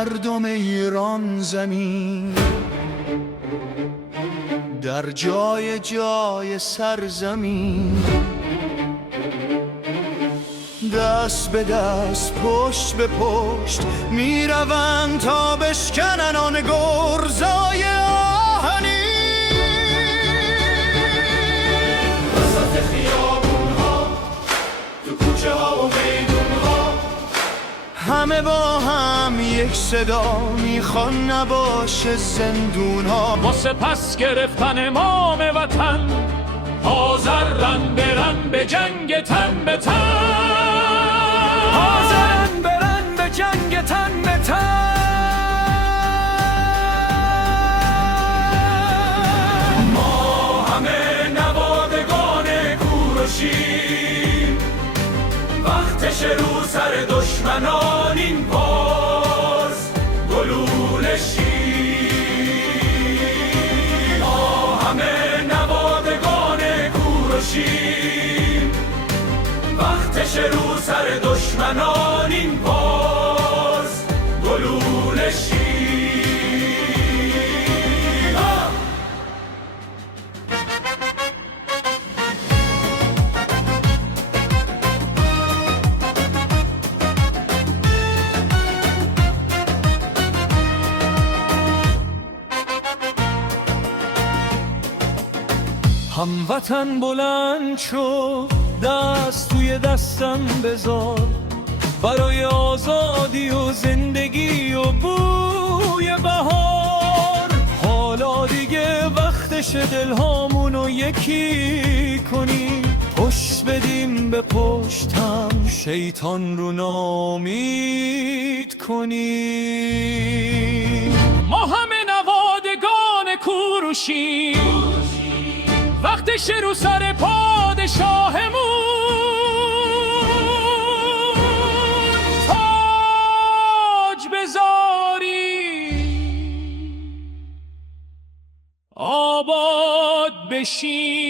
مردم ایران زمین، در جای جای سرزمین، دست به دست پشت به پشت میروند تا بشکنن آن گرزای آهنی. وسط خیابون ها، تو کوچه ها و میدون ها، همه با هم یک صدا میخوان نباشه زندون ها. واسه پس گرفتن امام وطن، حاضرن برن به جنگ تن به تن، حاضرن برن به جنگ تن به تن. ما همه نوادگان کوروشیم، وقتش رو سر دشمنان این باز گلوله شیم. ما همه نوادگان کوروشیم، وقتش رو سر دشمنان این باز گلوله شیم. هموطن بلند شو، دست توی دستم بذار، برای آزادی و زندگی و بوی بهار. حالا دیگه وقتش دلهامونو یکی کنیم، پشت بدیم به پشتم، شیطان رو نامید کنیم. ما همه نوادگان کوروشیم، وقتش رو سر پادشاهمون تاج بذاری، آباد بشیم.